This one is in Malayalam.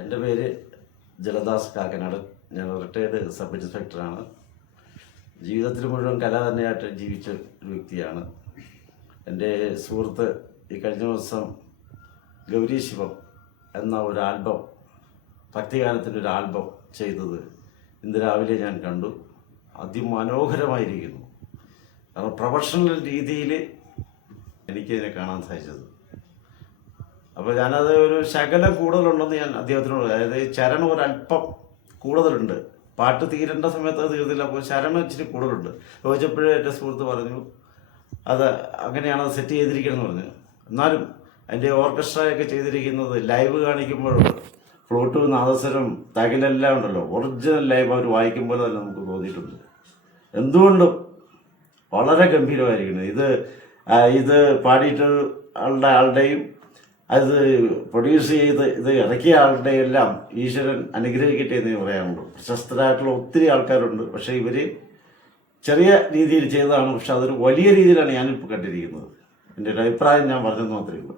എൻ്റെ പേര് ജലദാസ് കാക്കനാട്. ഞാൻ റിട്ടയർഡ് സബ് ഇൻസ്പെക്ടറാണ്. ജീവിതത്തിൽ മുഴുവൻ കല തന്നെയായിട്ട് ജീവിച്ച ഒരു വ്യക്തിയാണ്. എൻ്റെ സുഹൃത്ത് ഈ കഴിഞ്ഞ ദിവസം ഗൗരി ശിവം എന്ന ഒരു ആൽബം, ഭക്തിഗാനത്തിൻ്റെ ഒരു ആൽബം ചെയ്തത് ഇന്ന് രാവിലെ ഞാൻ കണ്ടു. അതിമനോഹരമായിരിക്കുന്നു. കാരണം പ്രൊഫഷണൽ രീതിയിൽ എനിക്കതിനെ കാണാൻ സാധിച്ചത്. അപ്പോൾ ഞാനത് ഒരു ശകലം കൂടുതലുണ്ടെന്ന് ഞാൻ അദ്ദേഹത്തിനോട്, അതായത് ചരണം ഒരല്പം കൂടുതലുണ്ട്. പാട്ട് തീരേണ്ട സമയത്ത് അത് തീർന്നില്ല, അപ്പോൾ ശരണം ഇച്ചിരി കൂടുതലുണ്ട്. ചോദിച്ചപ്പോഴേ എൻ്റെ സുഹൃത്ത് പറഞ്ഞു അത് അങ്ങനെയാണ് അത് സെറ്റ് ചെയ്തിരിക്കണമെന്ന് പറഞ്ഞു. എന്നാലും അതിൻ്റെ ഓർക്കസ്ട്രയൊക്കെ ചെയ്തിരിക്കുന്നത് ലൈവ് കാണിക്കുമ്പോൾ ഫ്ലൂട്ട്, നാദസ്വരം, തകിലെല്ലാം ഉണ്ടല്ലോ, ഒറിജിനൽ ലൈവ് അവർ വായിക്കുമ്പോൾ തന്നെ നമുക്ക് തോന്നിയിട്ടുണ്ട്. എന്തുകൊണ്ടും വളരെ ഗംഭീരമായിരിക്കുന്നു. ഇത് പാടിയിട്ട് ആളുടെയും അത് പ്രൊഡ്യൂസ് ചെയ്ത് ഇത് ഇറക്കിയ ആളുടെ എല്ലാം ഈശ്വരൻ അനുഗ്രഹിക്കട്ടെ എന്ന് പറയാനുള്ളൂ. പ്രശസ്തരായിട്ടുള്ള ഒത്തിരി ആൾക്കാരുണ്ട്, പക്ഷേ ഇവർ ചെറിയ രീതിയിൽ ചെയ്തതാണ്. പക്ഷെ അതൊരു വലിയ രീതിയിലാണ് ഞാനിപ്പോൾ കണ്ടിരിക്കുന്നത്. എൻ്റെ ഒരു അഭിപ്രായം ഞാൻ പറഞ്ഞെന്ന് മാത്രമേ ഉള്ളൂ.